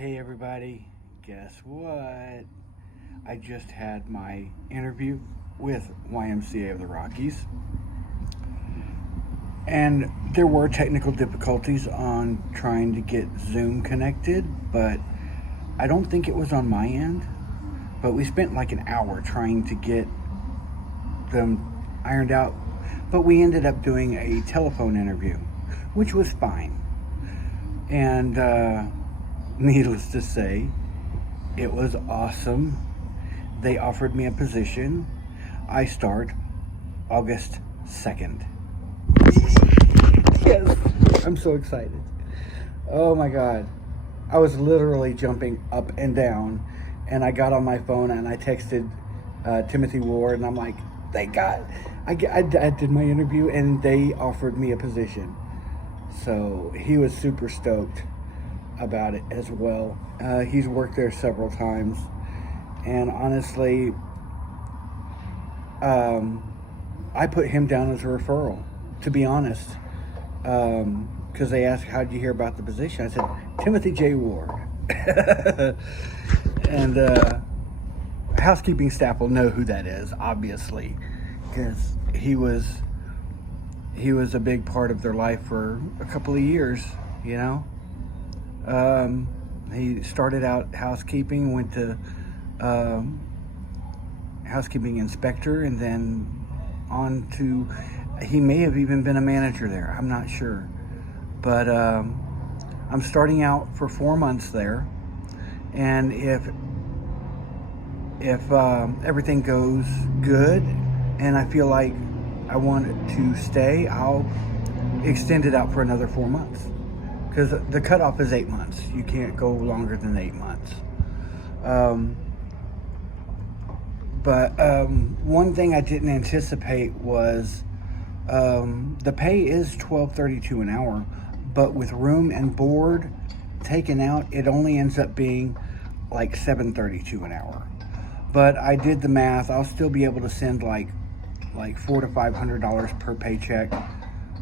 Hey everybody, guess what? I just had my interview with YMCA of the Rockies, and there were technical difficulties on trying to get Zoom connected, but I don't think it was on my end. But we spent like an hour trying to get them ironed out, but we ended up doing a telephone interview, which was fine. And needless to say, it was awesome. They offered me a position. I start August 2nd. Yes, I'm so excited. Oh my God. I was literally jumping up and down, and I got on my phone and I texted Timothy Ward, and I'm like, I did my interview and they offered me a position. So he was super stoked about it as well. He's worked there several times, and honestly, I put him down as a referral, to be honest, because they asked, how'd you hear about the position? I said, Timothy J. Ward. And housekeeping staff will know who that is, obviously, because he was a big part of their life for a couple of years, you know. He started out housekeeping, went to housekeeping inspector, and then on to, he may have even been a manager there. I'm not sure. But I'm starting out for 4 months there. And if everything goes good and I feel like I want to stay, I'll extend it out for another 4 months. Because the cutoff is 8 months. You can't go longer than 8 months. But one thing I didn't anticipate was the pay is $12.32 an hour, but with room and board taken out, it only ends up being like $7.32 an hour. But I did the math. I'll still be able to send like $400 to $500 per paycheck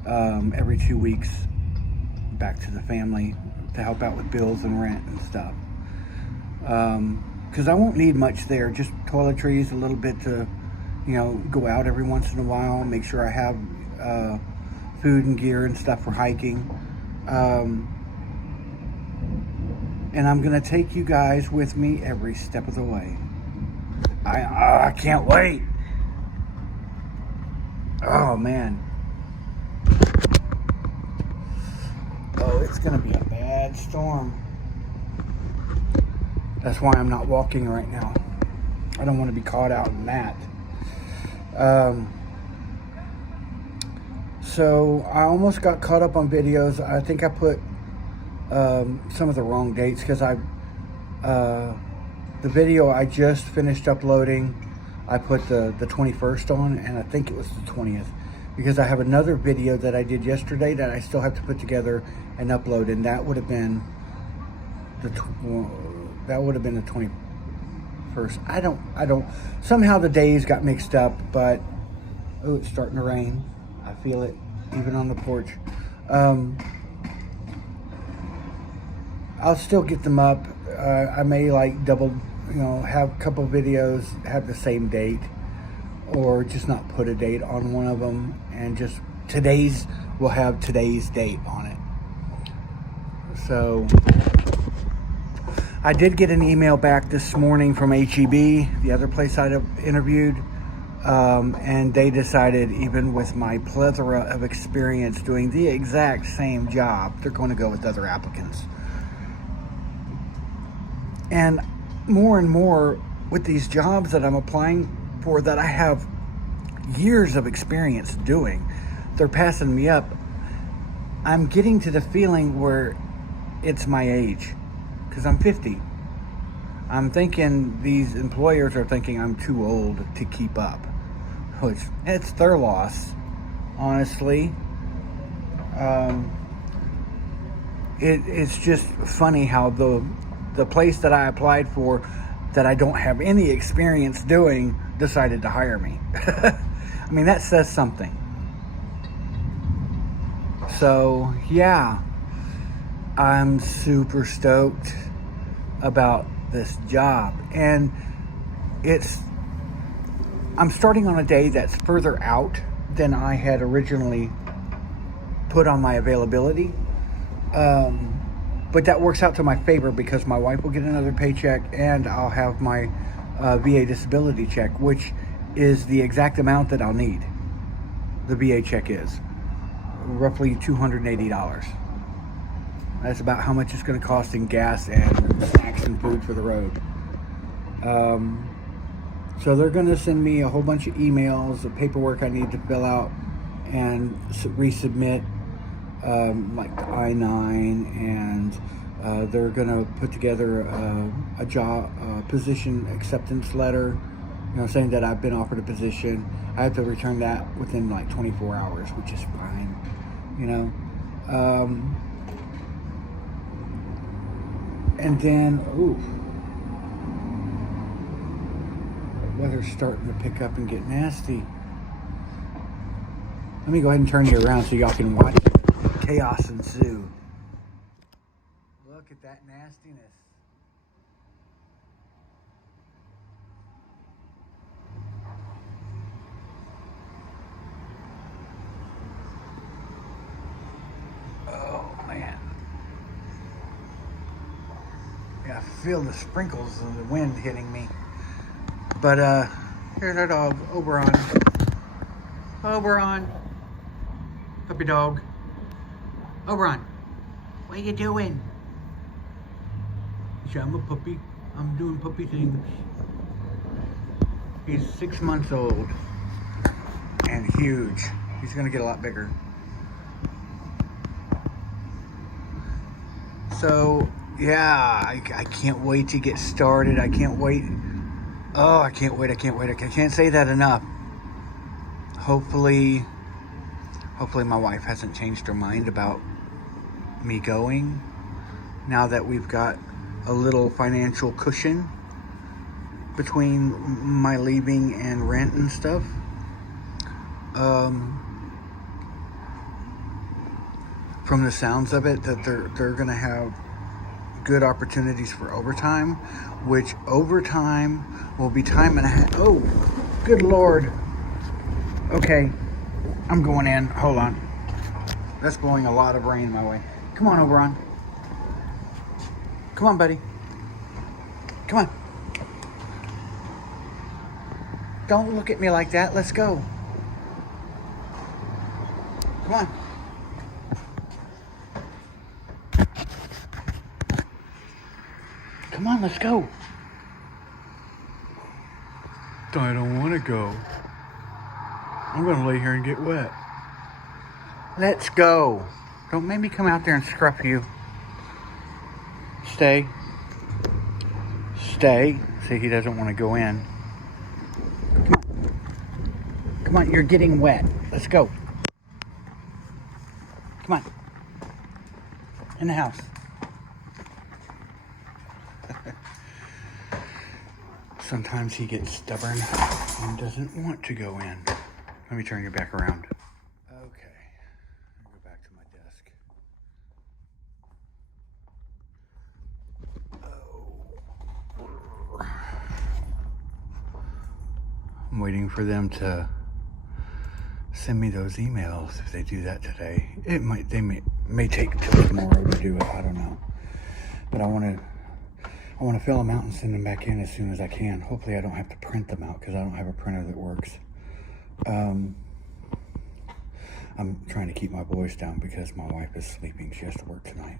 every 2 weeks back to the family to help out with bills and rent and stuff. Because I won't need much there, just toiletries, a little bit to, go out every once in a while, make sure I have food and gear and stuff for hiking. And I'm going to take you guys with me every step of the way. I can't wait. Oh, man. Oh, it's going to be a bad storm. That's why I'm not walking right now. I don't want to be caught out in that. So I almost got caught up on videos. I think I put some of the wrong dates, because the video I just finished uploading, I put the 21st on, and I think it was the 20th, because I have another video that I did yesterday that I still have to put together and upload, and that would have been the 21st. I don't, somehow the days got mixed up, but, oh, it's starting to rain. I feel it, even on the porch. I'll still get them up. I may like double, have a couple videos have the same date, or just not put a date on one of them, and just will have today's date on it. So I did get an email back this morning from HEB, the other place I'd interviewed, and they decided, even with my plethora of experience doing the exact same job, they're going to go with other applicants. And more with these jobs that I'm applying for that I have years of experience doing, they're passing me up. I'm getting to the feeling where it's my age, because I'm 50. I'm thinking these employers are thinking I'm too old to keep up, which it's their loss, honestly. It's just funny how the place that I applied for, that I don't have any experience doing, decided to hire me. I mean, that says something. So, yeah, I'm super stoked. about this job. And I'm starting on a day that's further out than I had originally put on my availability. But that works out to my favor because my wife will get another paycheck and I'll have my VA disability check, which is the exact amount that I'll need. The VA check is roughly $280. That's about how much it's going to cost in gas and snacks and food for the road. So they're going to send me a whole bunch of emails, the paperwork I need to fill out and resubmit, like the I-9, and they're going to put together a job position acceptance letter, saying that I've been offered a position. I have to return that within like 24 hours, which is fine, and then, the weather's starting to pick up and get nasty. Let me go ahead and turn you around so y'all can watch chaos ensue. Look at that nastiness. Oh man. Yeah, I feel the sprinkles of the wind hitting me. But here's our dog, Oberon. Oberon. Puppy dog. Oberon, what are you doing? He said, I'm a puppy. I'm doing puppy things. He's 6 months old and huge. He's gonna get a lot bigger. So yeah, I can't wait to get started. I can't wait. Oh, I can't wait. I can't say that enough. Hopefully my wife hasn't changed her mind about me going now that we've got a little financial cushion between my leaving and rent and stuff. From the sounds of it, that they're gonna have good opportunities for overtime, which overtime will be time and a half. Oh, good Lord. Okay, I'm going in. Hold on. That's blowing a lot of rain my way. Come on, Oberon. Come on, buddy. Come on. Don't look at me like that. Let's go. Come on. Come on, let's go. I don't want to go. I'm going to lay here and get wet. Let's go. Don't make me come out there and scruff you. Stay. Stay. See, he doesn't want to go in. Come on. Come on, you're getting wet. Let's go. Come on. In the house. Sometimes he gets stubborn and doesn't want to go in. Let me turn you back around. Okay, I'll go back to my desk. Oh. I'm waiting for them to send me those emails. If they do that today, they may take till tomorrow to do it. I don't know, but I want to fill them out and send them back in as soon as I can. Hopefully I don't have to print them out because I don't have a printer that works. I'm trying to keep my voice down because my wife is sleeping. She has to work tonight.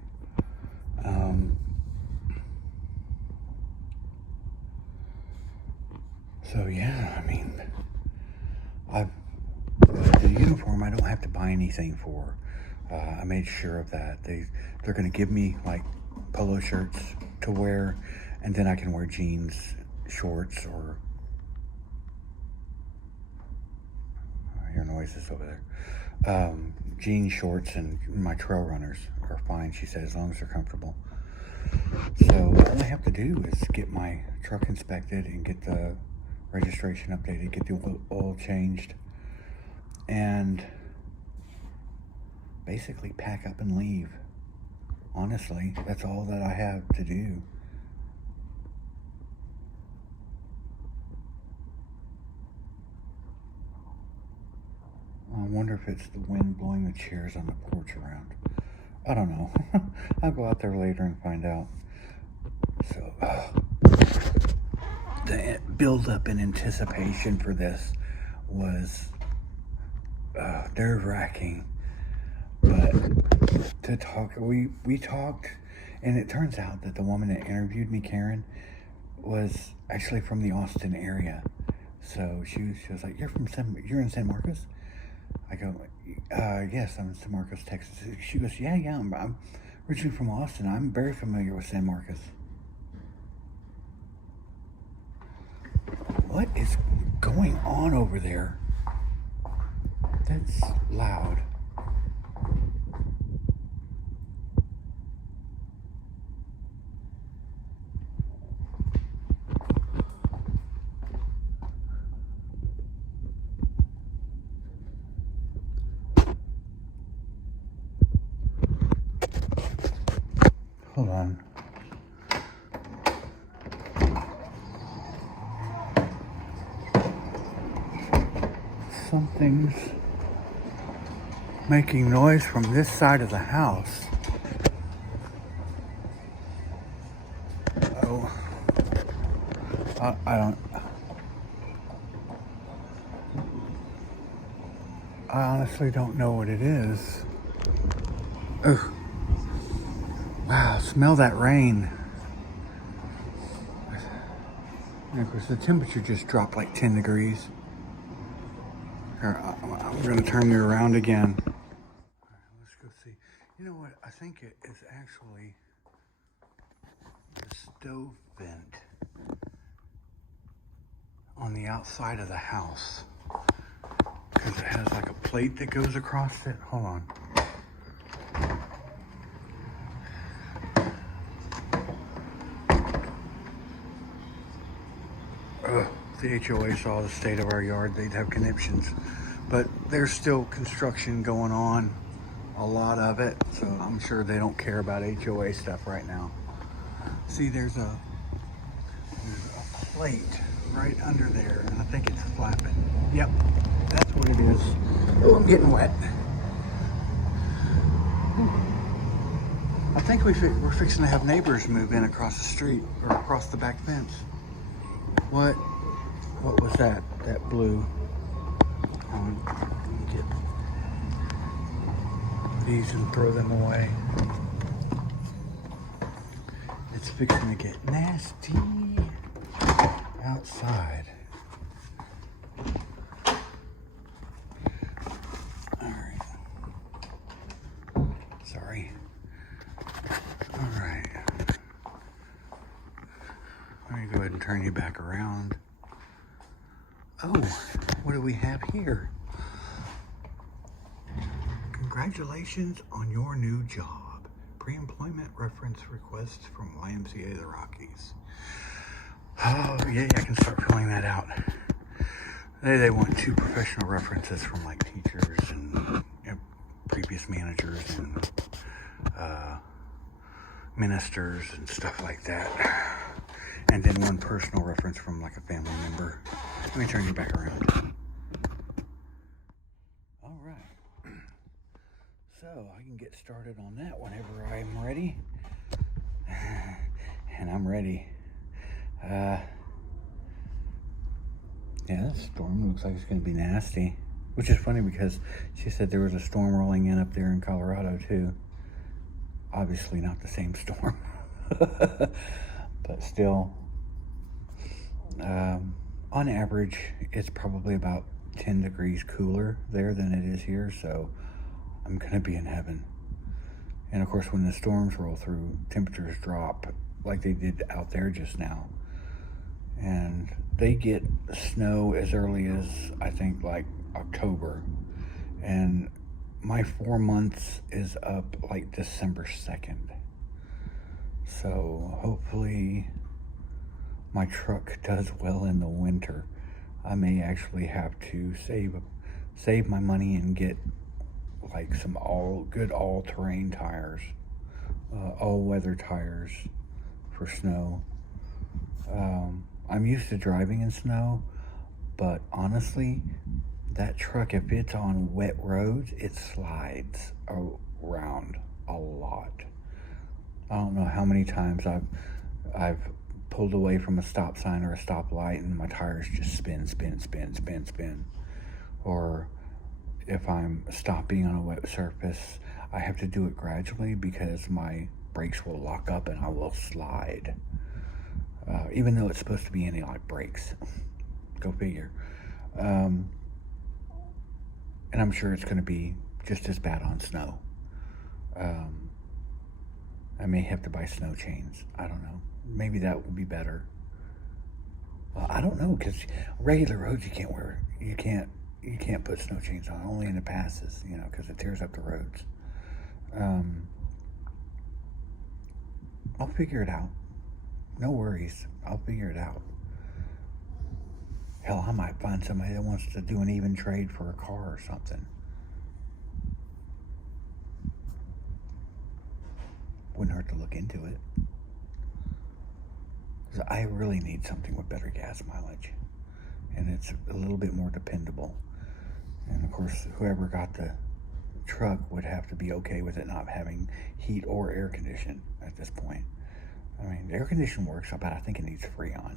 So yeah, I mean, the uniform I don't have to buy anything for. I made sure of that. They're going to give me like polo shirts to wear, and then I can wear jeans, shorts, or I hear noises over there. Jean shorts and my trail runners are fine, she said, as long as they're comfortable. So all I have to do is get my truck inspected and get the registration updated, get the oil changed, and basically pack up and leave. Honestly, that's all that I have to do. wonder if it's the wind blowing the chairs on the porch around. I don't know. I'll go out there later and find out. So, the build up in anticipation for this was nerve-wracking. But to talk, we talked, and it turns out that the woman that interviewed me, Karen, was actually from the Austin area. So she was like, you're in San Marcos? I go, yes, I'm in San Marcos, Texas. She goes, yeah, I'm originally from Austin. I'm very familiar with San Marcos. What is going on over there? That's loud. Hold on. Something's making noise from this side of the house. Oh, I honestly don't know what it is. Ugh. Wow, smell that rain. And of course, the temperature just dropped like 10 degrees. Here, I'm going to turn you around again. All right, let's go see. You know what? I think it is actually the stove vent on the outside of the house. Because it has like a plate that goes across it. Hold on. If the HOA saw the state of our yard, they'd have conniptions. But there's still construction going on, a lot of it, so I'm sure they don't care about HOA stuff right now. See, there's a plate right under there, and I think it's flapping. Yep, that's what it is. Oh, I'm getting wet. I think we're fixing to have neighbors move in across the street, or across the back fence. What was that? That blue. Get these and throw them away. It's fixing to get nasty outside. All right. Sorry. All right. Let me go ahead and turn you back around. Oh, what do we have here? Congratulations on your new job. Pre-employment reference request from YMCA the Rockies. Oh, yeah, I can start filling that out. They want 2 professional references from like teachers and previous managers and ministers and stuff like that. And then 1 personal reference from like a family member. Let me turn you back around. All right. So I can get started on that whenever I'm ready. And I'm ready. Yeah, this storm looks like it's going to be nasty. Which is funny because she said there was a storm rolling in up there in Colorado too. Obviously not the same storm. But still, on average, it's probably about 10 degrees cooler there than it is here, so I'm gonna be in heaven. And of course, when the storms roll through, temperatures drop like they did out there just now. And they get snow as early as, I think, like October. And my 4 months is up like December 2nd. So hopefully my truck does well in the winter. I may actually have to save my money and get like some good all-terrain tires, all-weather tires for snow. I'm used to driving in snow, but honestly, that truck, if it's on wet roads, it slides around a lot. I don't know how many times I've pulled away from a stop sign or a stoplight and my tires just spin. Or if I'm stopping on a wet surface, I have to do it gradually because my brakes will lock up and I will slide. Even though it's supposed to be anti-lock brakes. Go figure. And I'm sure it's going to be just as bad on snow. I may have to buy snow chains. I don't know. Maybe that will be better. I don't know, because regular roads you can't put snow chains on. Only in the passes, because it tears up the roads. I'll figure it out. No worries. I'll figure it out. Hell, I might find somebody that wants to do an even trade for a car or something. Wouldn't hurt to look into it. 'Cause I really need something with better gas mileage. And it's a little bit more dependable. And of course, whoever got the truck would have to be okay with it not having heat or air condition at this point. I mean, the air condition works, but I think it needs Freon.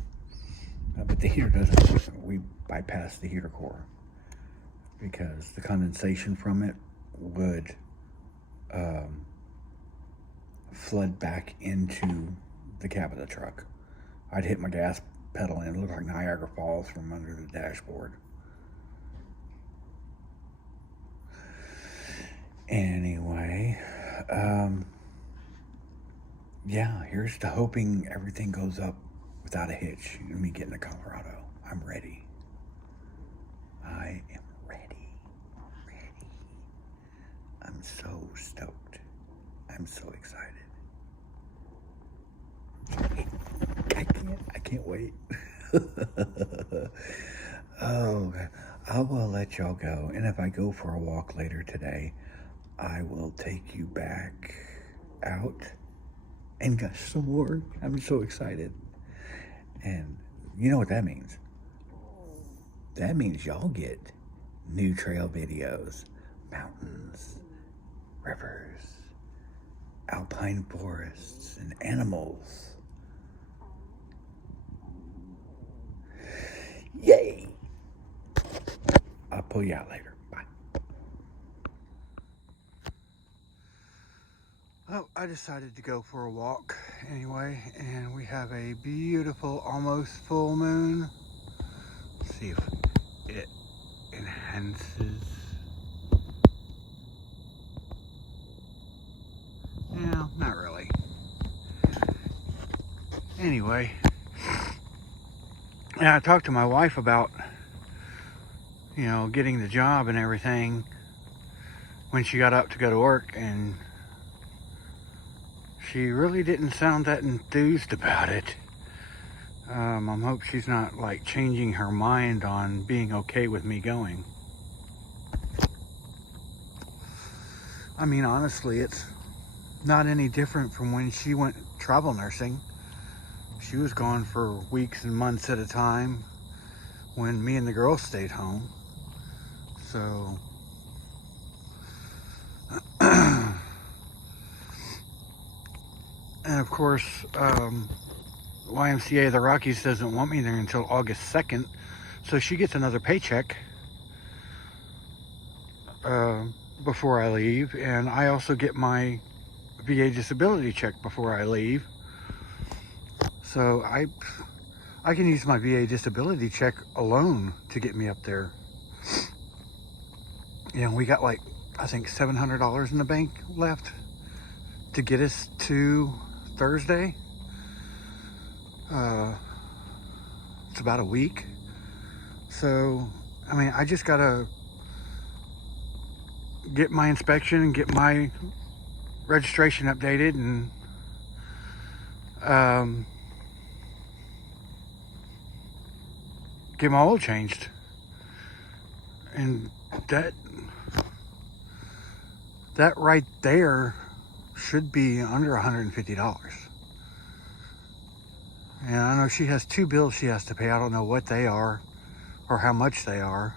But the heater doesn't work. We bypass the heater core because the condensation from it would flood back into the cab of the truck. I'd hit my gas pedal and it looked like Niagara Falls from under the dashboard. Anyway, yeah, here's to hoping everything goes up without a hitch and me getting to Colorado. I'm ready. I am ready. I'm so stoked. I'm so excited. I can't wait. Oh, I will let y'all go. And if I go for a walk later today, I will take you back out and got some more. I'm so excited. And you know what that means? That means y'all get new trail videos, mountains, rivers, alpine forests, and animals. Yay! I'll pull you out later. Bye. Oh, I decided to go for a walk anyway, and we have a beautiful, almost full moon. Let's see if it enhances. No, not really. Anyway, and I talked to my wife about, getting the job and everything when she got up to go to work, and she really didn't sound that enthused about it. I hope she's not changing her mind on being okay with me going. I mean, honestly, it's not any different from when she went travel nursing. She was gone for weeks and months at a time when me and the girls stayed home. So, and of course, YMCA, the Rockies, doesn't want me there until August 2nd. So she gets another paycheck before I leave. And I also get my VA disability check before I leave. So I can use my VA disability check alone to get me up there. We got I think $700 in the bank left to get us to Thursday. It's about a week. So, I mean, I just gotta get my inspection and get my registration updated and get my oil changed. And that right there should be under $150. And I know she has 2 bills she has to pay. I don't know what they are or how much they are,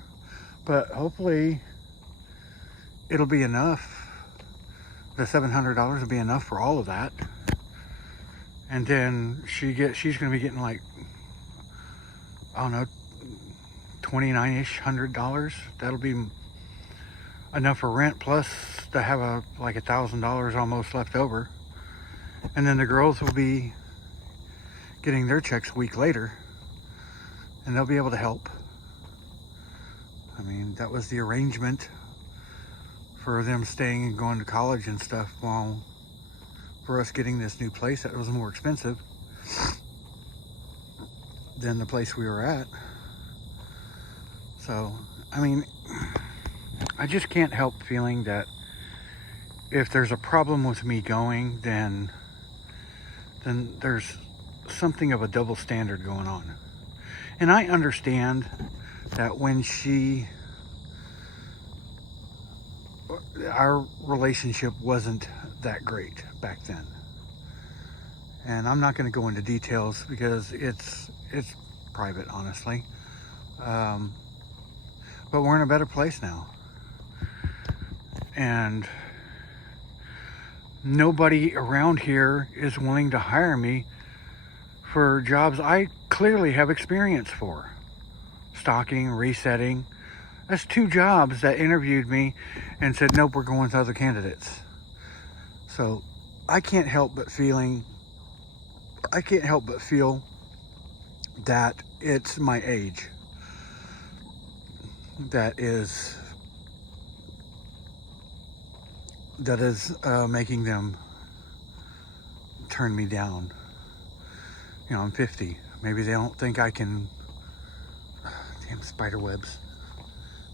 But hopefully it'll be enough. The $700 will be enough for all of that. And then she's going to be getting like, I don't know, $29-ish $100. That'll be enough for rent, plus to have like $1,000 almost left over. And then the girls will be getting their checks a week later, and they'll be able to help. I mean, that was the arrangement for them staying and going to college and stuff, while for us getting this new place that was more expensive than the place we were at. So, I mean, I just can't help feeling that if there's a problem with me going, then there's something of a double standard going on. And I understand that when our relationship wasn't that great back then. And I'm not going to go into details because it's private, honestly. But we're in a better place now. And nobody around here is willing to hire me for jobs I clearly have experience for. Stocking, resetting. That's 2 jobs that interviewed me and said, nope, we're going with other candidates. So I can't help but feel that it's my age that is making them turn me down. You know, I'm 50. Maybe they don't think I can, damn spider webs.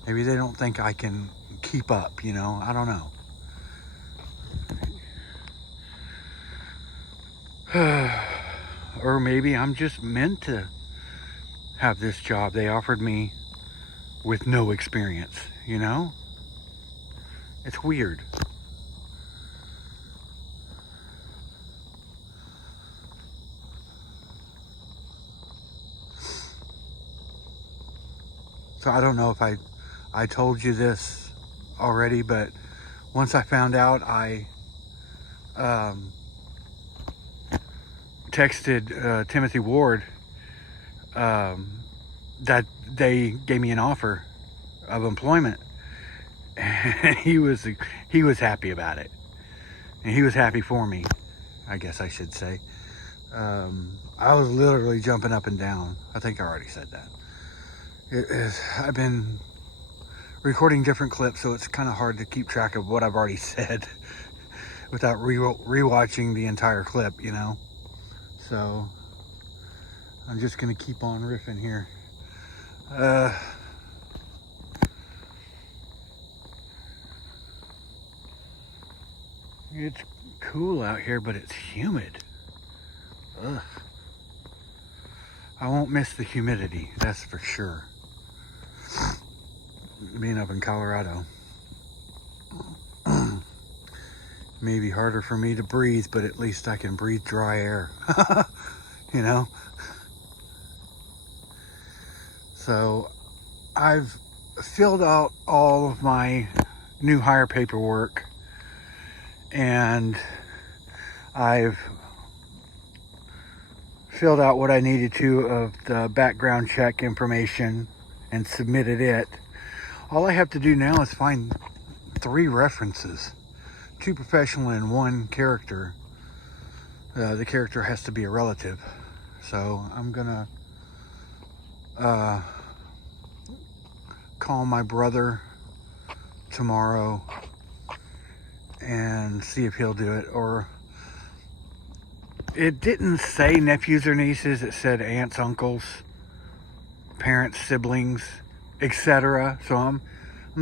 Maybe they don't think I can keep up, you know, I don't know. Or maybe I'm just meant to have this job they offered me with no experience, you know? It's weird. So I don't know if I told you this already, but once I found out, I texted Timothy Ward that they gave me an offer of employment, and he was happy about it, and he was happy for me, I guess I should say. I was literally jumping up and down. I think I already said that. I've been recording different clips, so it's kind of hard to keep track of what I've already said without rewatching the entire clip, you know. So I'm just gonna keep on riffing here. It's cool out here, but it's humid. Ugh. I won't miss the humidity, that's for sure. Being up in Colorado. Maybe harder for me to breathe, but at least I can breathe dry air. You know? So I've filled out all of my new hire paperwork, and I've filled out what I needed to of the background check information and submitted it. All I have to do now is find 3 references, 2 professional and 1 character. The character has to be a relative. So I'm gonna call my brother tomorrow and see if he'll do it. Or it didn't say nephews or nieces, it said aunts, uncles, parents, siblings, etc. So I'm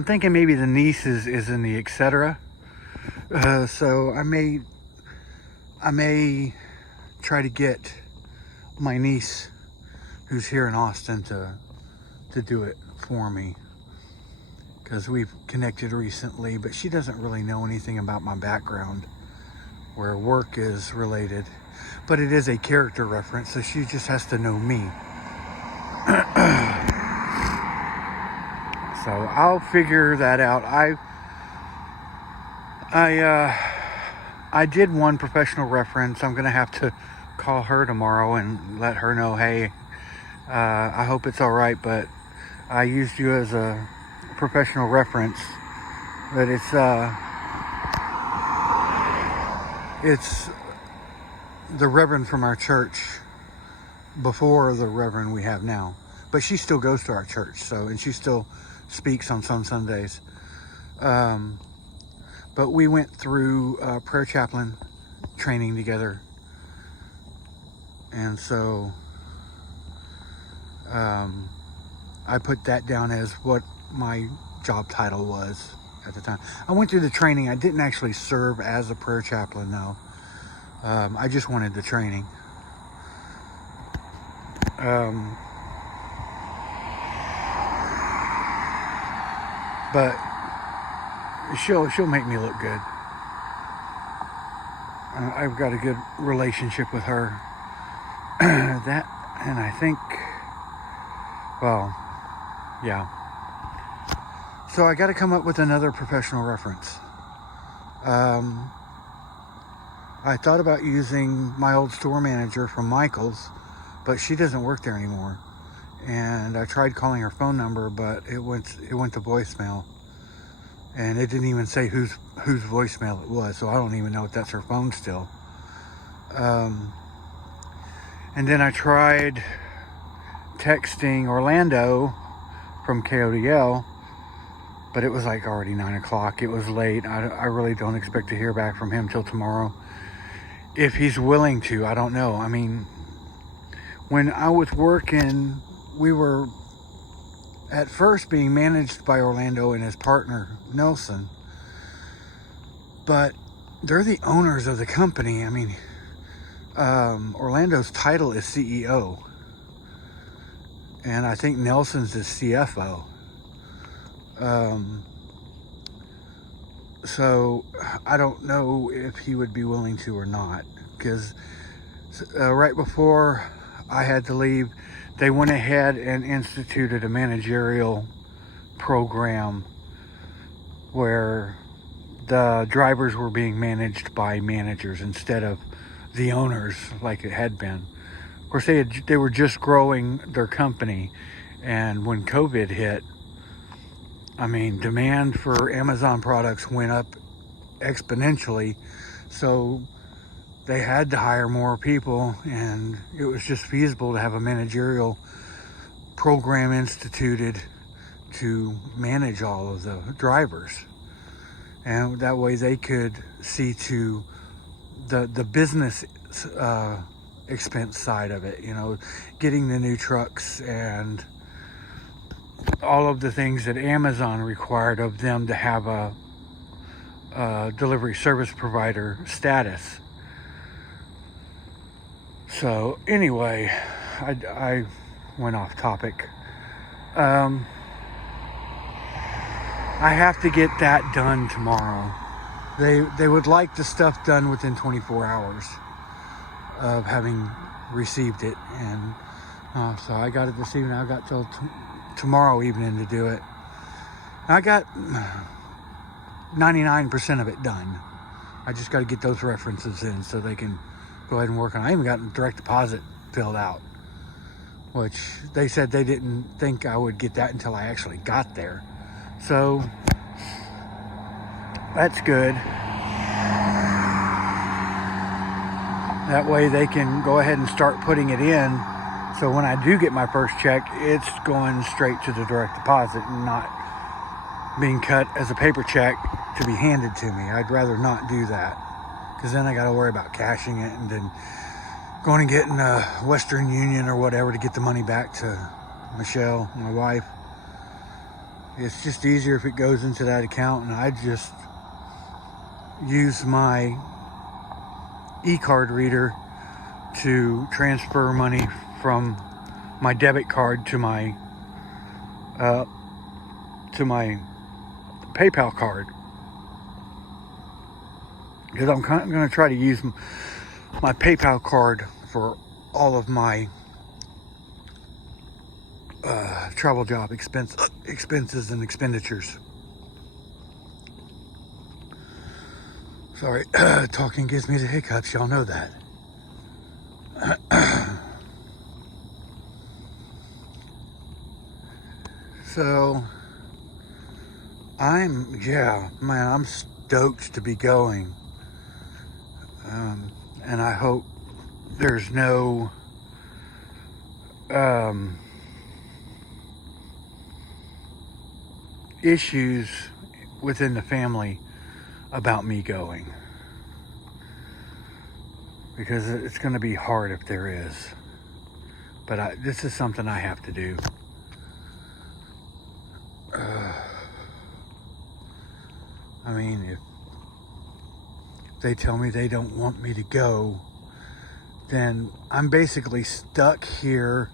thinking maybe the nieces is in the etc. So I may try to get my niece, who's here in Austin, to do it for me, because we've connected recently, but she doesn't really know anything about my background where work is related, but it is a character reference, so she just has to know me. So So I'll figure that out. I did one professional reference. I'm gonna have to call her tomorrow and let her know, hey, I hope it's all right, but I used you as a professional reference. But it's the reverend from our church before the reverend we have now. But she still goes to our church, and she still speaks on some Sundays. But we went through prayer chaplain training together. And so I put that down as what my job title was at the time. I went through the training. I didn't actually serve as a prayer chaplain, though. I just wanted the training. But she'll make me look good. I've got a good relationship with her. That, and I think, well, yeah. So I got to come up with another professional reference. I thought about using my old store manager from Michael's, but she doesn't work there anymore. And I tried calling her phone number, but it went to voicemail. And it didn't even say whose voicemail it was, so I don't even know if that's her phone still. And then I tried texting Orlando from KODL, but it was like already 9 o'clock. It was late. I really don't expect to hear back from him till tomorrow. If he's willing to, I don't know. I mean, when I was working, we were at first being managed by Orlando and his partner, Nelson. But they're the owners of the company. I mean, Orlando's title is CEO. And I think Nelson's is CFO. So I don't know if he would be willing to or not. Because right before I had to leave, they went ahead and instituted a managerial program where the drivers were being managed by managers instead of the owners like it had been. Of course, they were just growing their company, and when COVID hit, I mean, demand for Amazon products went up exponentially, so they had to hire more people, and it was just feasible to have a managerial program instituted to manage all of the drivers. And that way they could see to the business expense side of it, you know, getting the new trucks and all of the things that Amazon required of them to have a delivery service provider status. So anyway, I went off topic. I have to get that done tomorrow. They would like the stuff done within 24 hours of having received it, and so I got it this evening. I got till tomorrow evening to do it. I got 99% of it done. I just got to get those references in so they can go ahead and work on it. I even got direct deposit filled out, which they said they didn't think I would get that until I actually got there. So that's good. That way they can go ahead and start putting it in. So when I do get my first check, it's going straight to the direct deposit and not being cut as a paper check to be handed to me. I'd rather not do that, because then I got to worry about cashing it and then going and getting a Western Union or whatever to get the money back to Michelle, my wife. It's just easier if it goes into that account, and I just use my e-card reader to transfer money from my debit card to my PayPal card, because I'm going to try to use my PayPal card for all of my travel job expenses and expenditures. Sorry, talking gives me the hiccups. Y'all know that. So, I'm stoked to be going. And I hope there's no issues within the family about me going, because it's going to be hard if there is. But this is something I have to do. I mean, if they tell me they don't want me to go, then I'm basically stuck here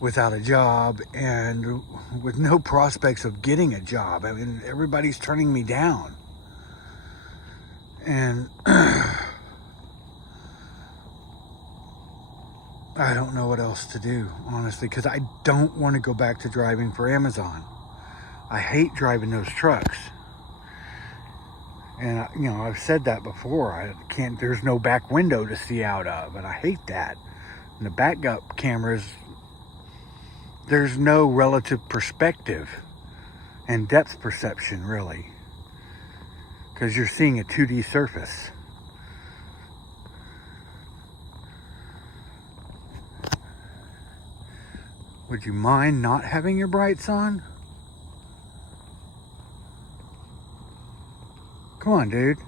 without a job and with no prospects of getting a job. I mean, everybody's turning me down. And I don't know what else to do, honestly, because I don't want to go back to driving for Amazon. I hate driving those trucks. And, I've said that before. There's no back window to see out of, and I hate that. And the backup cameras, there's no relative perspective and depth perception, really, because you're seeing a 2D surface. Would you mind not having your brights on? Come on, dude.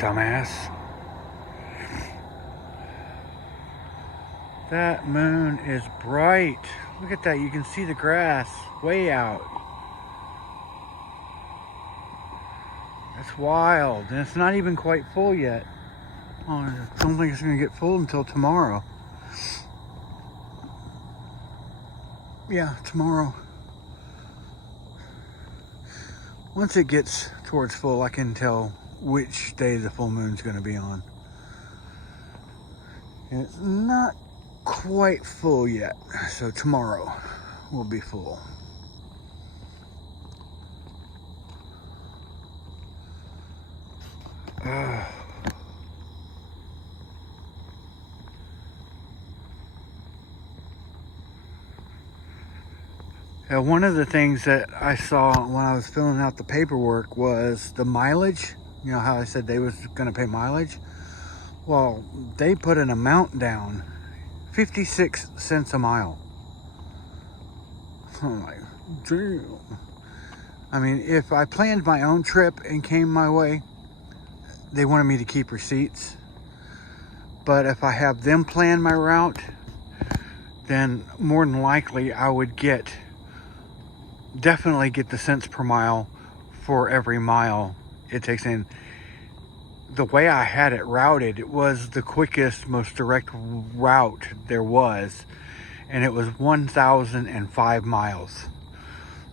Dumbass. That moon is bright. Look at that. You can see the grass way out. That's wild. And it's not even quite full yet. Oh, I don't think it's going to get full until tomorrow. Yeah, tomorrow. Once it gets towards full, I can tell which day the full moon's going to be on. And it's not quite full yet, so tomorrow will be full. One of the things that I saw when I was filling out the paperwork was the mileage. You know how I said they was going to pay mileage? Well, they put an amount down, 56 cents a mile. I'm like, damn. I mean, if I planned my own trip and came my way, they wanted me to keep receipts. But if I have them plan my route, then more than likely I would definitely get the cents per mile for every mile it takes in. The way I had it routed, it was the quickest, most direct route there was, and it was 1,005 miles.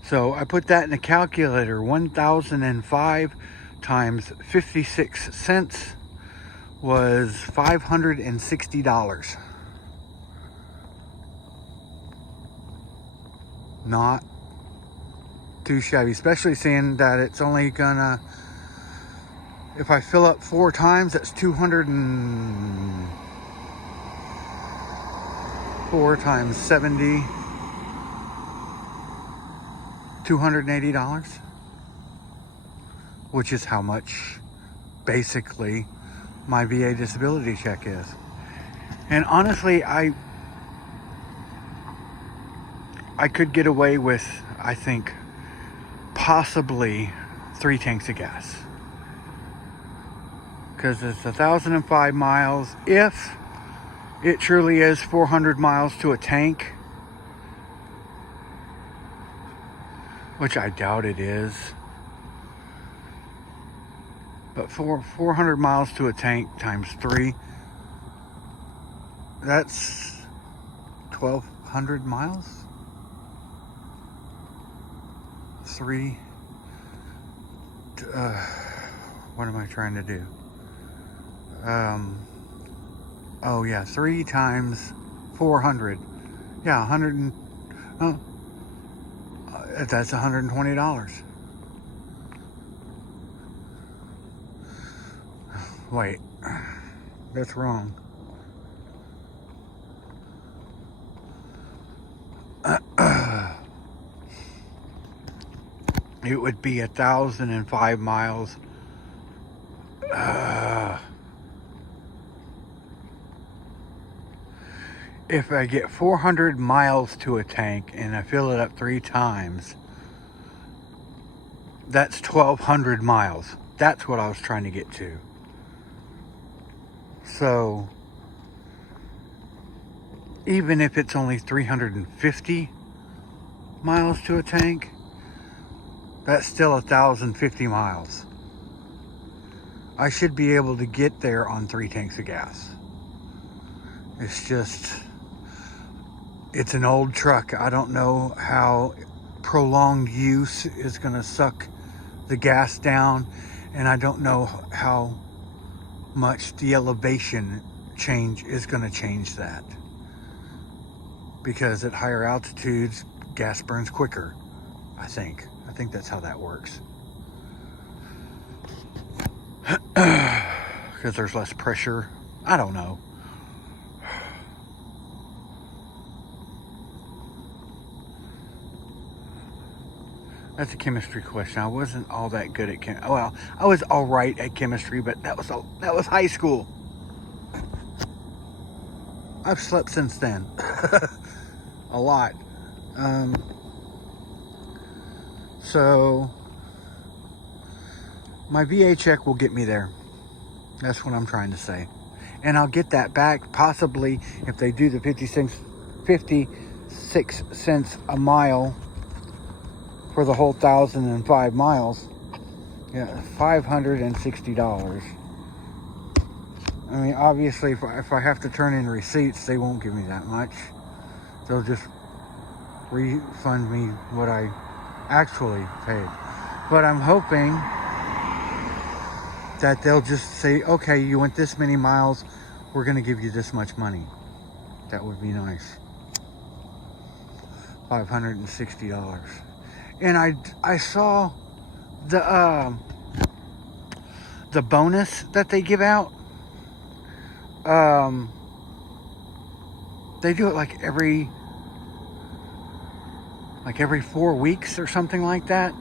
So I put that in the calculator. 1,005 times 56 cents was $560. Not too shabby, especially seeing that it's only gonna, if I fill up 4 times, that's 204 times 70, $280, which is how much basically my VA disability check is. And honestly, I could get away with, I think, possibly 3 tanks of gas, because it's 1,005 miles. If it truly is 400 miles to a tank, which I doubt it is, but 400 miles to a tank times 3, that's 1,200 miles. three. What am I trying to do? Oh yeah, 3 times 400. Yeah, 100 and, that's $120. Wait, that's wrong. It would be 1,005 miles. If I get 400 miles to a tank and I fill it up 3 times, that's 1,200 miles. That's what I was trying to get to. So, even if it's only 350 miles to a tank, that's still 1,050 miles. I should be able to get there on 3 tanks of gas. It's just, it's an old truck. I don't know how prolonged use is going to suck the gas down, and I don't know how much the elevation change is going to change that. Because at higher altitudes, gas burns quicker, I think. I think that's how that works. Because there's less pressure. I don't know. That's a chemistry question. I wasn't all that good at chem. Well, I was all right at chemistry, but that was high school. I've slept since then. A lot. So my VA check will get me there. That's what I'm trying to say. And I'll get that back possibly if they do the 56 cents a mile for the whole 1,005 miles. Yeah, $560. I mean, obviously, if I have to turn in receipts, they won't give me that much. They'll just refund me what I actually paid. But I'm hoping that they'll just say, okay, you went this many miles, we're going to give you this much money. That would be nice. $560. And I saw the bonus that they give out. They do it like every 4 weeks or something like that.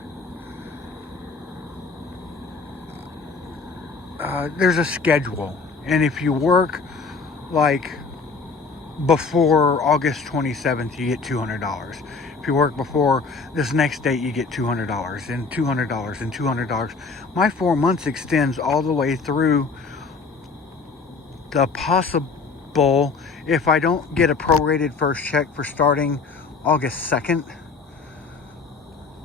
There's a schedule, and if you work like before August 27th, you get $200. If you work before this next date, you get $200 and $200 and $200. My 4 months extends all the way through the possible, if I don't get a prorated first check for starting August 2nd,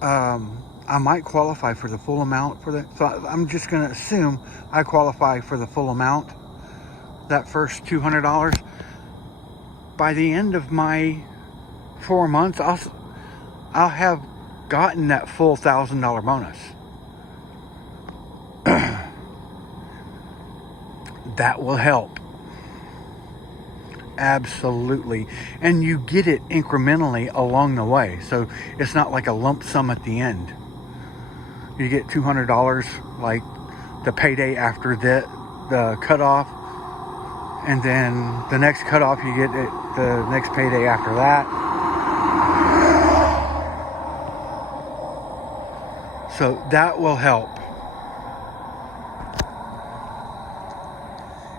I might qualify for the full amount for that. So I'm just going to assume I qualify for the full amount, that first $200. By the end of my 4 months, I'll have gotten that full $1,000 bonus. That will help. Absolutely. And you get it incrementally along the way. So it's not like a lump sum at the end. You get $200 like the payday after the cutoff. And then the next cutoff, you get it the next payday after that. So that will help.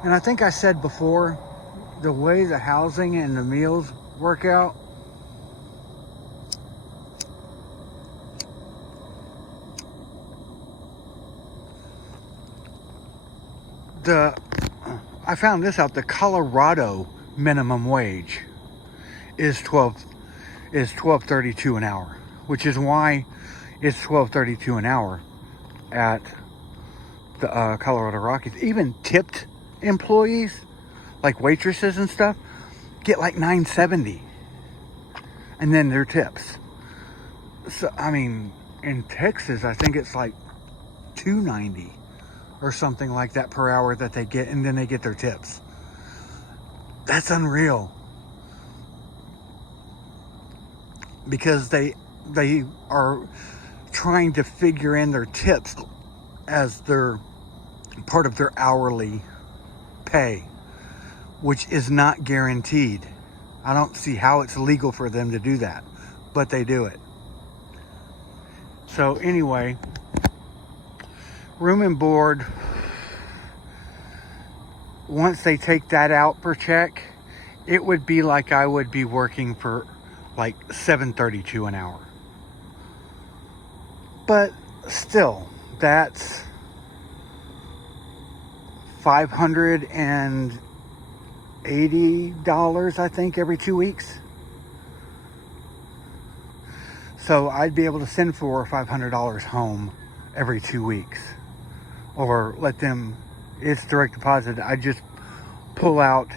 And I think I said before, the way the housing and the meals work out, I found this out, the Colorado minimum wage is $12.32 an hour, which is why it's $12.32 an hour at the Colorado Rockies. Even tipped employees, like waitresses and stuff, get like $9.70, and then their tips. So I mean, in Texas, I think it's like $2.90 or something like that per hour that they get, and then they get their tips. That's unreal. Because they are trying to figure in their tips as their part of their hourly pay, which is not guaranteed. I don't see how it's legal for them to do that, but they do it. So anyway, room and board, once they take that out per check, it would be like I would be working for like $7.32 an hour. But still, that's $580, I think, every 2 weeks. So I'd be able to send $400 or $500 home every 2 weeks, or let them, it's direct deposit. I just pull out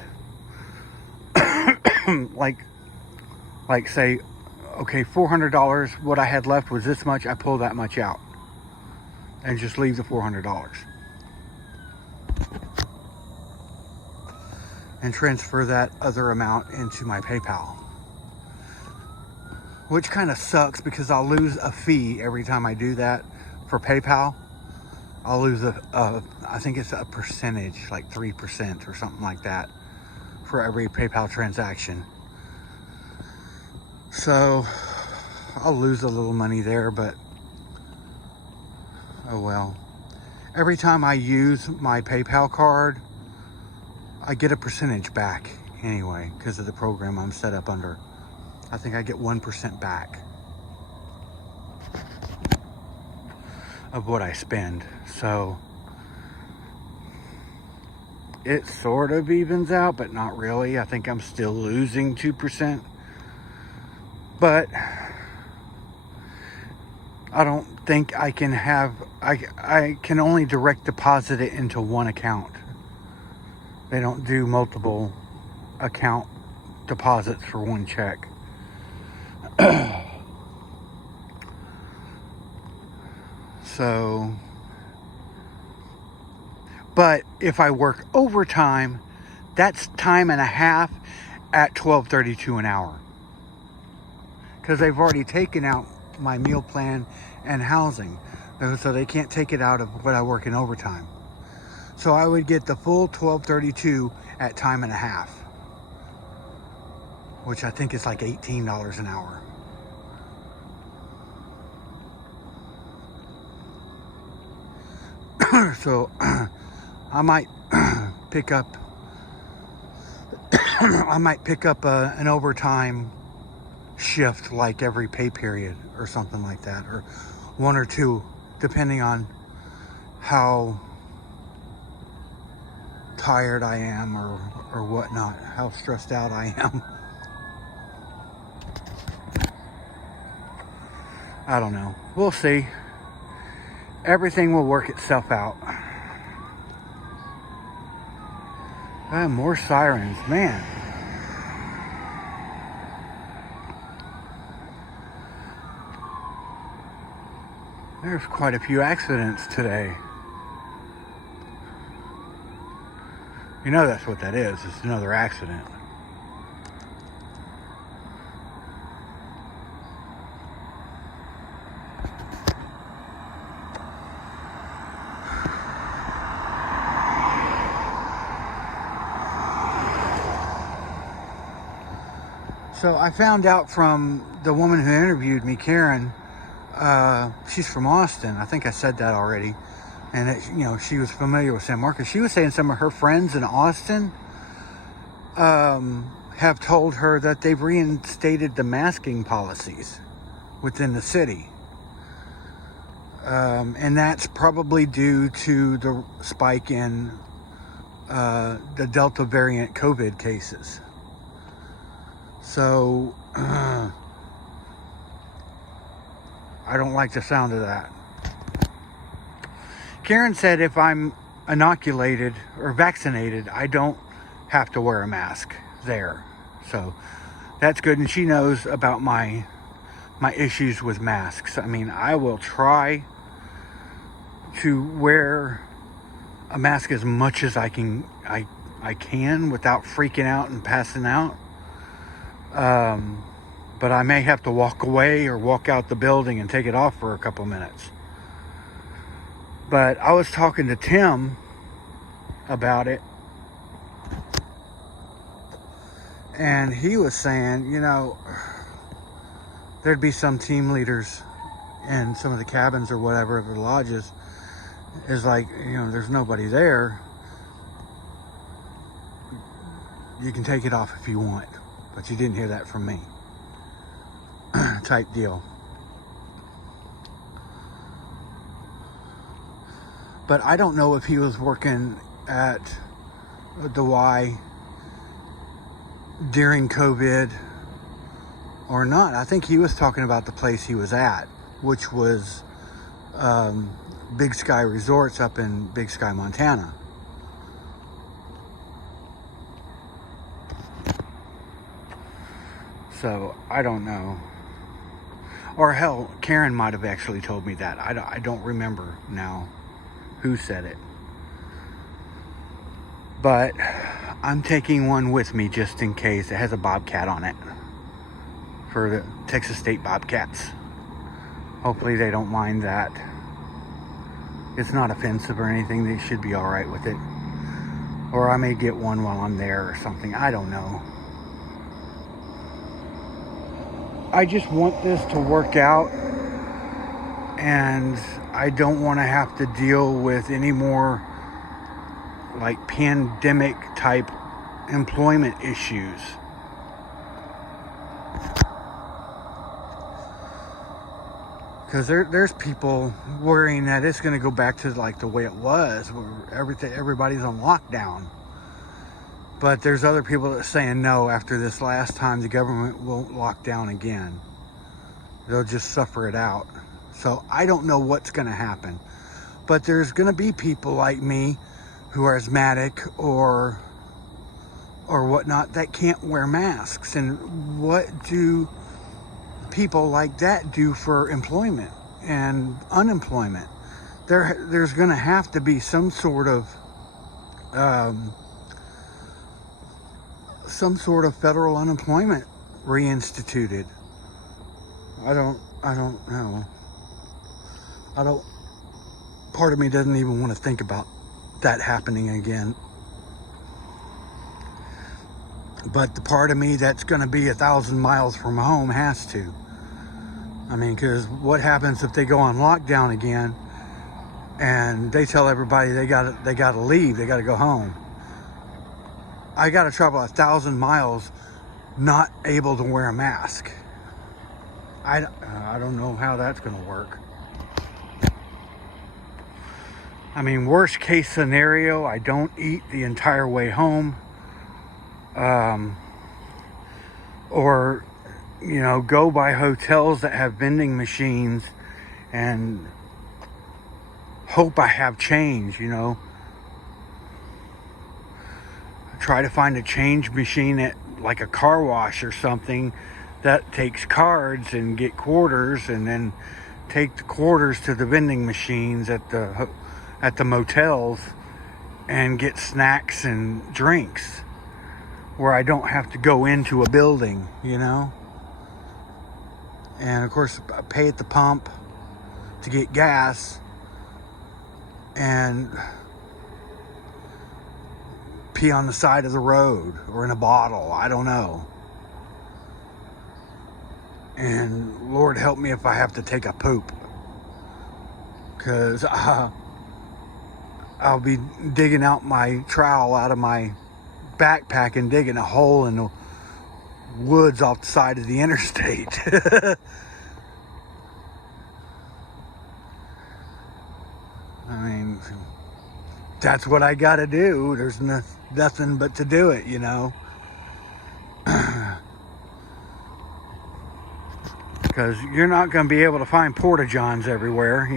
like say, okay, $400, what I had left was this much, I pull that much out and just leave the $400 and transfer that other amount into my PayPal, which kind of sucks because I'll lose a fee every time I do that for PayPal. I'll lose I think it's a percentage, like 3% or something like that for every PayPal transaction. So I'll lose a little money there, but oh well. Every time I use my PayPal card, I get a percentage back anyway because of the program I'm set up under. I think I get 1% back of what I spend. So it sort of evens out, but not really. I think I'm still losing 2%. But I don't think I can have, I can only direct deposit it into one account. They don't do multiple account deposits for one check. So, but if I work overtime, that's time and a half at $12.32 an hour. Because they've already taken out my meal plan and housing. So they can't take it out of what I work in overtime. So I would get the full $12.32 at time and a half, which I think is like $18 an hour. So I might pick up an overtime shift like every pay period or something like that, or one or two, depending on how tired I am or whatnot, how stressed out I am. I don't know. We'll see. Everything will work itself out. More sirens, man. There's quite a few accidents today. You know that's what that is. It's another accident. So I found out from the woman who interviewed me, Karen, she's from Austin. I think I said that already. And it, you know, she was familiar with San Marcos. She was saying some of her friends in Austin have told her that they've reinstated the masking policies within the city. And that's probably due to the spike in the Delta variant COVID cases. So, I don't like the sound of that. Karen said if I'm inoculated or vaccinated, I don't have to wear a mask there. So, that's good. And she knows about my my issues with masks. I mean, I will try to wear a mask as much as I can without freaking out and passing out. But I may have to walk away or walk out the building and take it off for a couple minutes. But I was talking to Tim about it, and he was saying, there'd be some team leaders in some of the cabins or whatever of the lodges is like, there's nobody there. You can take it off if you want, but you didn't hear that from me. Type deal. But I don't know if he was working at the Y during COVID or not. I think he was talking about the place he was at, which was Big Sky Resorts up in Big Sky, Montana. So I don't know. Or hell, Karen might have actually told me that. I don't remember now who said it. But I'm taking one with me just in case. It has a bobcat on it for the Texas State Bobcats. Hopefully they don't mind that. It's not offensive or anything. They should be all right with it. Or I may get one while I'm there or something. I don't know. I just want this to work out, and I don't want to have to deal with any more like pandemic type employment issues. Because there's people worrying that it's going to go back to like the way it was, where everybody's on lockdown. But there's other people that are saying no, after this last time the government won't lock down again. They'll just suffer it out. So I don't know what's going to happen. But there's going to be people like me who are asthmatic or whatnot that can't wear masks. And what do people like that do for employment and unemployment? There's going to have to be some sort of federal unemployment reinstituted. I don't know. Part of me doesn't even want to think about that happening again. But the part of me that's going to be 1,000 miles from home has to. I mean, because what happens if they go on lockdown again and they tell everybody they got to leave, they got to go home? I got to travel 1,000 miles not able to wear a mask. I don't know how that's going to work. I mean, worst case scenario, I don't eat the entire way home. Or, go by hotels that have vending machines and hope I have change, Try to find a change machine at like a car wash or something that takes cards and get quarters, and then take the quarters to the vending machines at the motels and get snacks and drinks where I don't have to go into a building, And of course, I pay at the pump to get gas and pee on the side of the road or in a bottle. I don't know. And Lord help me if I have to take a poop. Because I'll be digging out my trowel out of my backpack and digging a hole in the woods off the side of the interstate. I mean, that's what I gotta do. There's nothing but to do it, Because you're not going to be able to find porta-johns everywhere,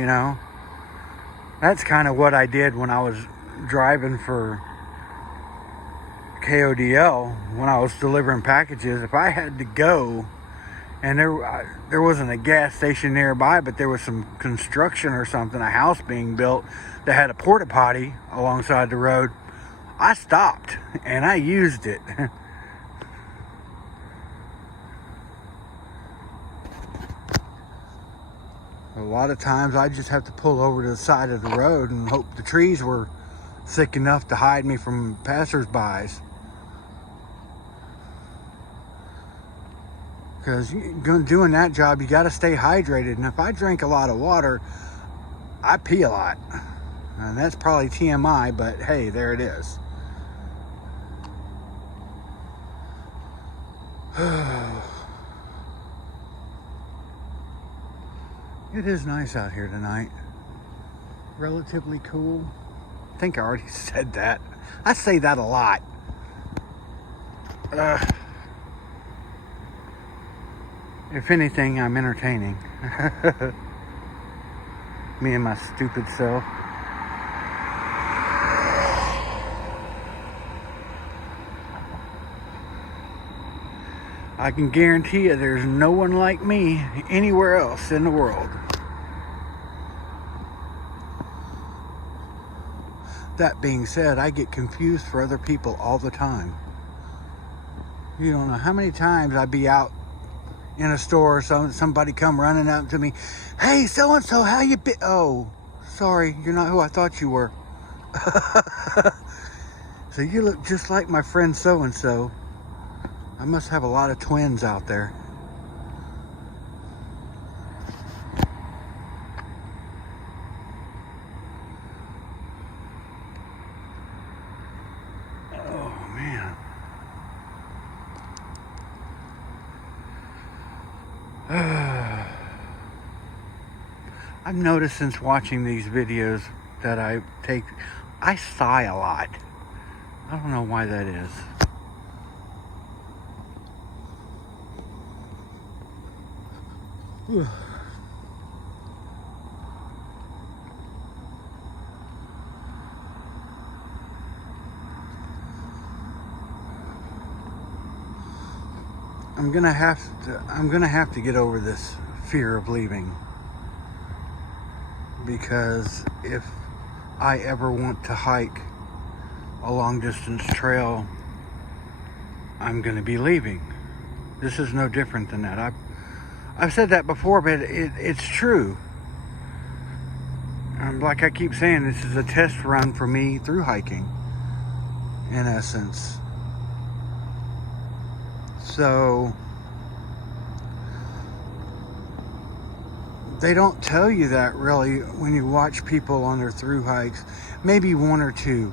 That's kind of what I did when I was driving for KODL, when I was delivering packages. If I had to go And there wasn't a gas station nearby, but there was some construction or something, a house being built that had a porta potty alongside the road. I stopped and I used it. A lot of times I just have to pull over to the side of the road and hope the trees were thick enough to hide me from passersby. Because doing that job, you got to stay hydrated. And if I drink a lot of water, I pee a lot. And that's probably TMI, but hey, there it is. It is nice out here tonight. Relatively cool. I think I already said that. I say that a lot. If anything, I'm entertaining. Me and my stupid self. I can guarantee you there's no one like me anywhere else in the world. That being said, I get confused for other people all the time. You don't know how many times I'd be out in a store, somebody come running up to me, "Hey, so-and-so, how you been?" "Oh, sorry, you're not who I thought you were." "So you look just like my friend so-and-so." I must have a lot of twins out there. Oh, man. I've noticed since watching these videos that I sigh a lot. I don't know why that is. I'm gonna have to get over this fear of leaving, because if I ever want to hike a long distance trail, I'm gonna be leaving. This is no different than that. I've said that before, but it's true. Like I keep saying, this is a test run for me through hiking, in essence. So, they don't tell you that really when you watch people on their through hikes. Maybe one or two,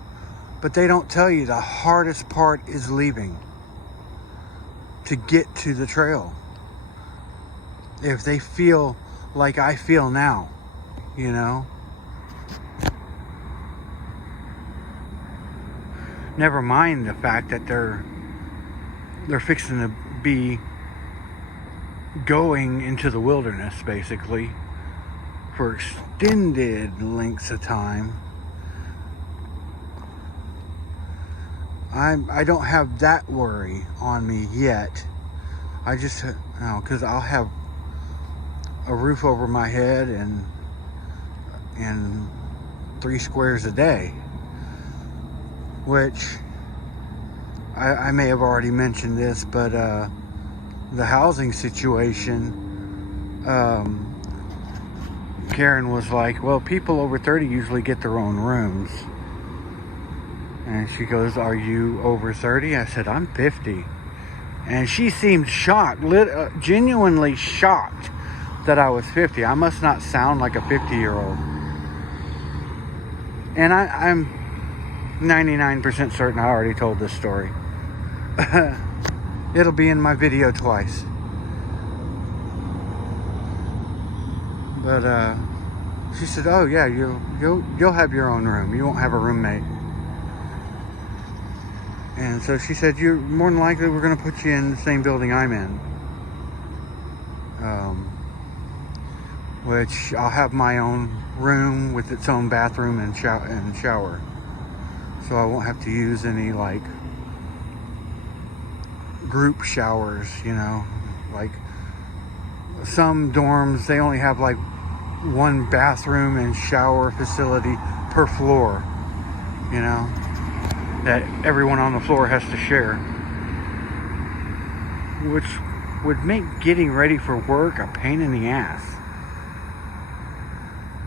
but they don't tell you the hardest part is leaving to get to the trail. If they feel like I feel now, you know. Never mind the fact that they're fixing to be going into the wilderness, basically, for extended lengths of time. I don't have that worry on me yet. I just, because I'll have a roof over my head and 3 squares a day, which I may have already mentioned this, but the housing situation, Karen was like, "Well, people over 30 usually get their own rooms." And she goes, "Are you over 30? I said, "I'm 50. And she seemed shocked, genuinely shocked that I was 50. I must not sound like a 50-year-old. And I'm 99% certain I already told this story. It'll be in my video twice. But she said, "Oh yeah, you'll have your own room. You won't have a roommate." And so she said, "You're more than likely we're going to put you in the same building I'm in, which I'll have my own room with its own bathroom and shower, so I won't have to use any like group showers, like some dorms, they only have like one bathroom and shower facility per floor, you know, that everyone on the floor has to share, which would make getting ready for work a pain in the ass,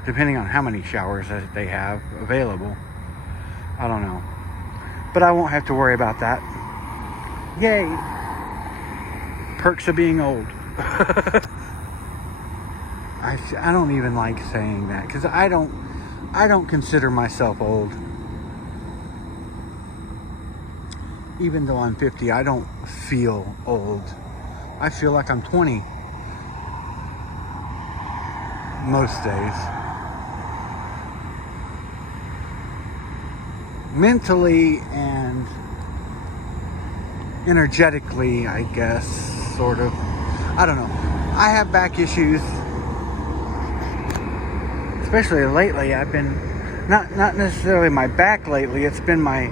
depending on how many showers that they have available. I don't know, but I won't have to worry about that. Yay! Perks of being old. I don't even like saying that, because I don't consider myself old. Even though I'm 50, I don't feel old. I feel like I'm 20 most days. Mentally and energetically, I guess, sort of. I don't know. I have back issues. Especially lately, I've been, not necessarily my back lately, it's been my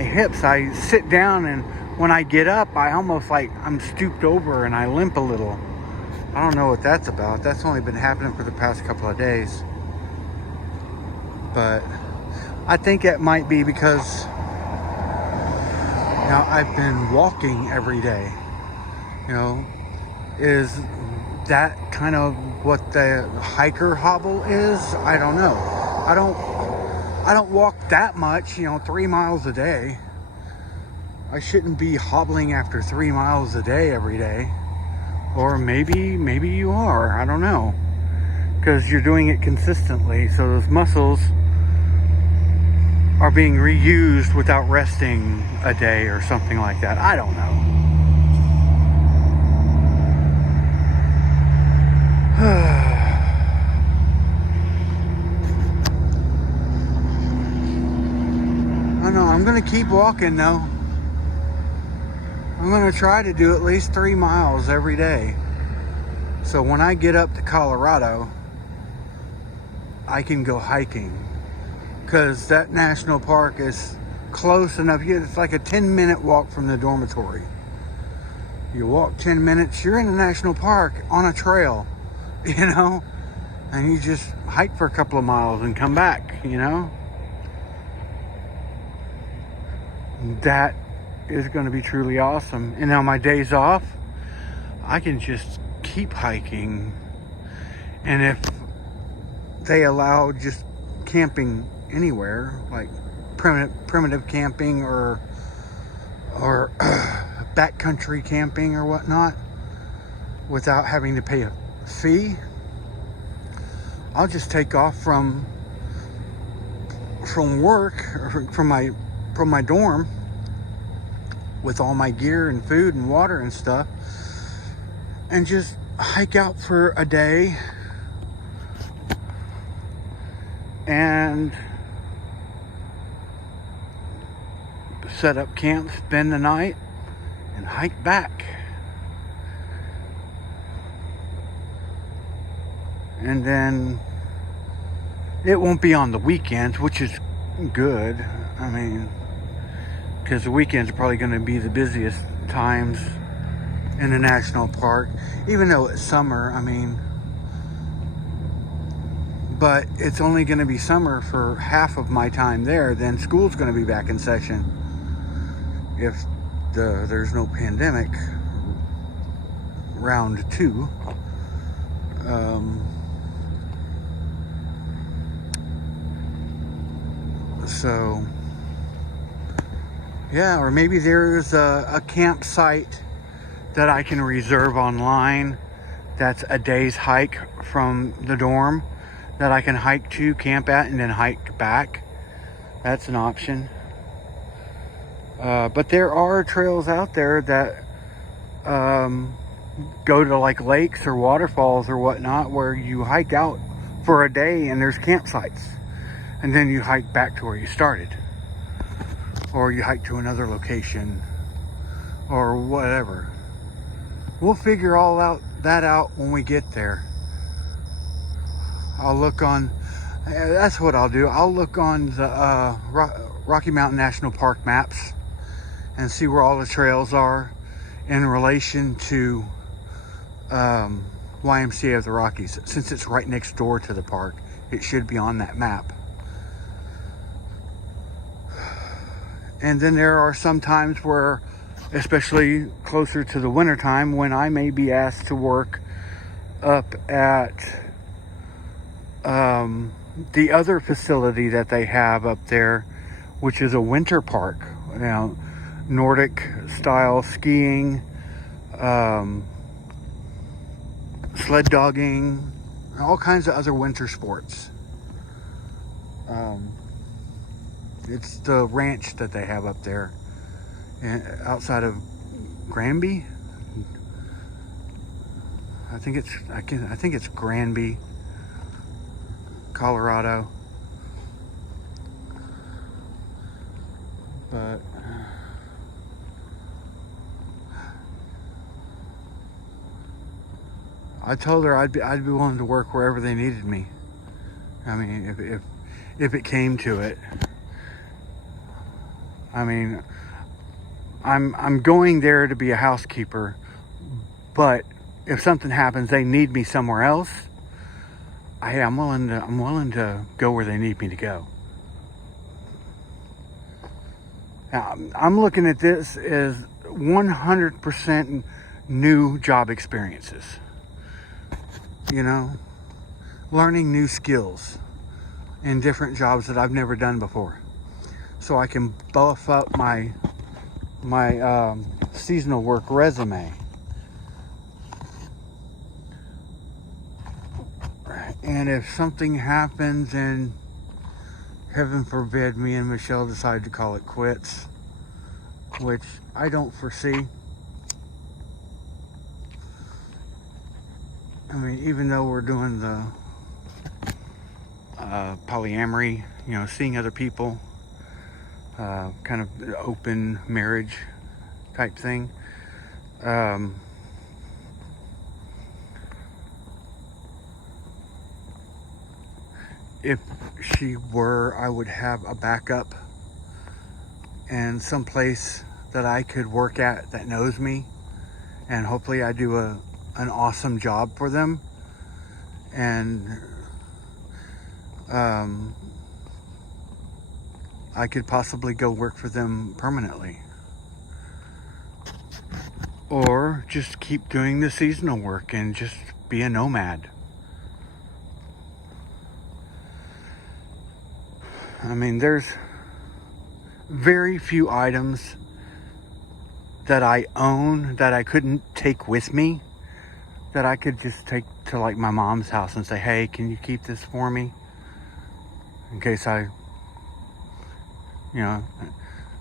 hips. I sit down, and when I get up, I almost like I'm stooped over and I limp a little. I don't know what that's about. That's only been happening for the past couple of days. But I think it might be because now I've been walking every day. You know, is that kind of what the hiker hobble is? I don't know. I don't walk that much, 3 miles a day. I shouldn't be hobbling after 3 miles a day every day. Or maybe you are. I don't know. Because you're doing it consistently. So those muscles are being reused without resting a day or something like that. I don't know. I know, I'm going to keep walking though. I'm going to try to do at least 3 miles every day. So when I get up to Colorado, I can go hiking. Because that national park is close enough. It's like a 10-minute walk from the dormitory. You walk 10 minutes, you're in the national park on a trail, and you just hike for a couple of miles and come back, That is going to be truly awesome. And on my days off, I can just keep hiking. And if they allow just camping anywhere, like primitive camping or backcountry camping or whatnot, without having to pay a fee, I'll just take off from work, or from my dorm, with all my gear and food and water and stuff, and just hike out for a day and set up camp, spend the night, and hike back. And then it won't be on the weekends, which is good. I mean, because the weekends are probably going to be the busiest times in the national park, even though it's summer. I mean, but it's only going to be summer for half of my time there. Then school's going to be back in session if there's no pandemic round 2. So yeah, or maybe there's a campsite that I can reserve online that's a day's hike from the dorm that I can hike to, camp at, and then hike back. That's an option. But there are trails out there that go to like lakes or waterfalls or whatnot, where you hike out for a day and there's campsites, and then you hike back to where you started, or you hike to another location or whatever. We'll figure that out when we get there. I'll look on, that's what I'll do. I'll look on the Rocky Mountain National Park maps and see where all the trails are in relation to YMCA of the Rockies. Since it's right next door to the park, it should be on that map. And then there are some times where, especially closer to the winter time, when I may be asked to work up at the other facility that they have up there, which is a winter park. Now, Nordic style skiing, sled dogging, all kinds of other winter sports. It's the ranch that they have up there, outside of Granby. I think it's Granby, Colorado. But I told her I'd be willing to work wherever they needed me. I mean, if it came to it. I mean, I'm going there to be a housekeeper, but if something happens, they need me somewhere else. I'm willing to go where they need me to go. Now, I'm looking at this as 100% new job experiences. You know, learning new skills in different jobs that I've never done before, so I can buff up my seasonal work resume. And if something happens and heaven forbid me and Michelle decide to call it quits, which I don't foresee. I mean, even though we're doing the polyamory, you know, seeing other people, kind of open marriage type thing. If she were, I would have a backup and some place that I could work at that knows me, and hopefully I do an awesome job for them, and I could possibly go work for them permanently, or just keep doing the seasonal work and just be a nomad. I mean, there's very few items that I own that I couldn't take with me, that I could just take to like my mom's house and say, hey, can you keep this for me? In case I, you know,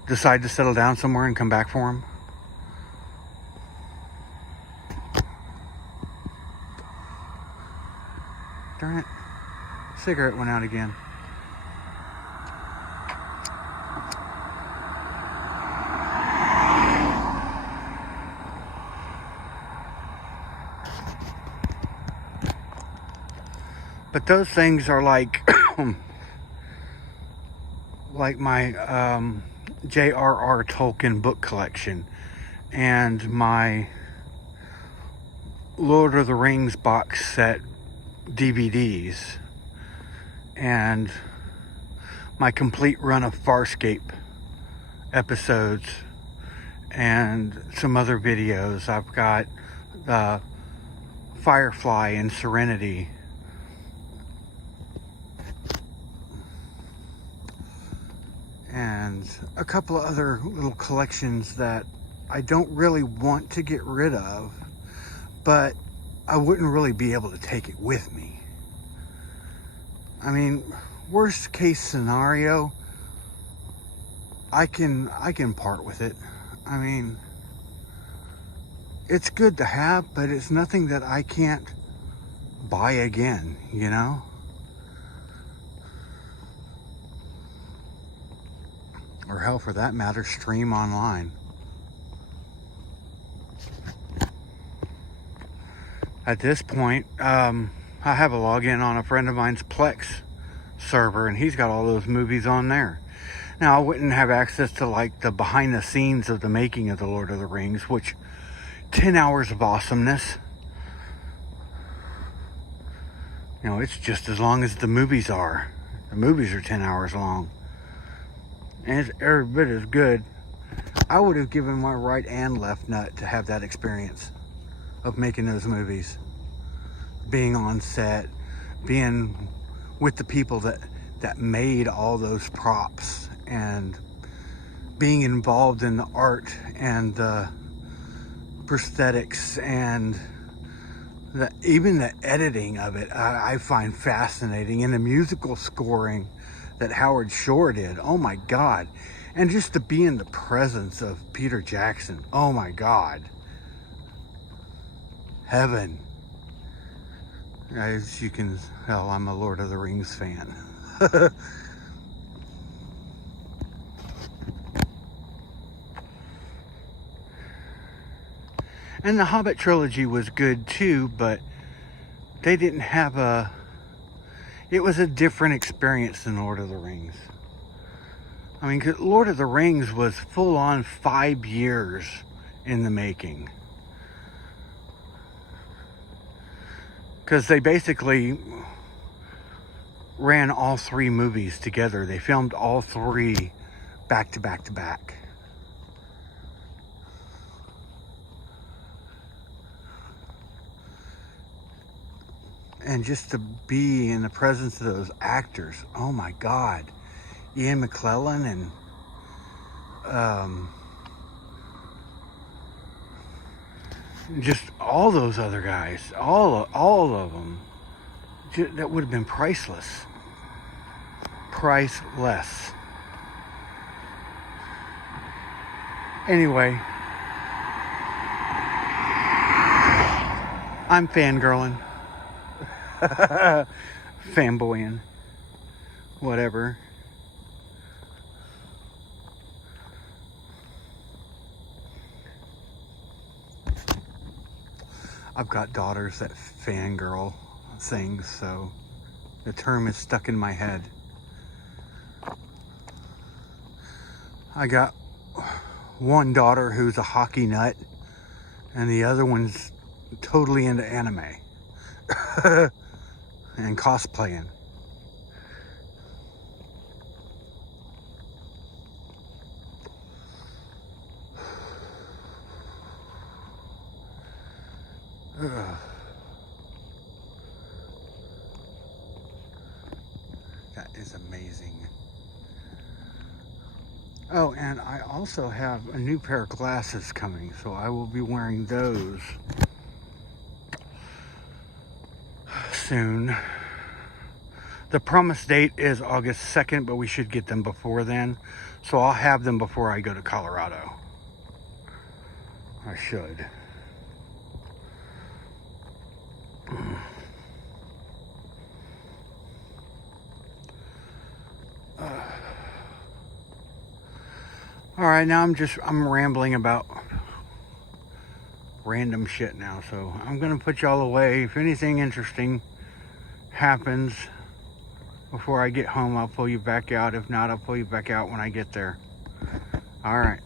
decide to settle down somewhere and come back for them. Darn it. Cigarette went out again. But those things are like, like my J.R.R. Tolkien book collection and my Lord of the Rings box set DVDs and my complete run of Farscape episodes and some other videos. I've got Firefly and Serenity. And a couple of other little collections that I don't really want to get rid of, but I wouldn't really be able to take it with me. I mean, worst case scenario, I can part with it. I mean, it's good to have, but it's nothing that I can't buy again, you know? Or hell, for that matter, stream online. At this point, I have a login on a friend of mine's Plex server, and he's got all those movies on there. Now, I wouldn't have access to like the behind the scenes of the making of the Lord of the Rings, which 10 hours of awesomeness. You know, it's just as long as the movies are. The movies are 10 hours long. And it's every bit as good. I would have given my right and left nut to have that experience of making those movies. Being on set, being with the people that made all those props, and being involved in the art and the prosthetics and even the editing of it, I find fascinating. And the musical scoring that Howard Shore did, oh my God. And just to be in the presence of Peter Jackson, oh my God. Heaven. As you can tell, I'm a Lord of the Rings fan. And the Hobbit trilogy was good too, but they didn't have it was a different experience than Lord of the Rings. I mean, 'cause Lord of the Rings was full on 5 years in the making. Because they basically ran all 3 movies together. They filmed all 3 back to back to back. And just to be in the presence of those actors, oh my God. Ian McKellen and just all those other guys, all of them, that would have been priceless. Priceless. Anyway, I'm fangirling. Fanboying. Whatever. I've got daughters that fangirl things, so the term is stuck in my head. I got one daughter who's a hockey nut, and the other one's totally into anime and cosplaying. That is amazing. Oh, and I also have a new pair of glasses coming, so I will be wearing those soon. The promised date is August 2nd, but we should get them before then. So I'll have them before I go to Colorado. I should. All right, now I'm rambling about random shit now, so I'm gonna put y'all away. If anything interesting happens before I get home, I'll pull you back out. If not, I'll pull you back out when I get there. All right.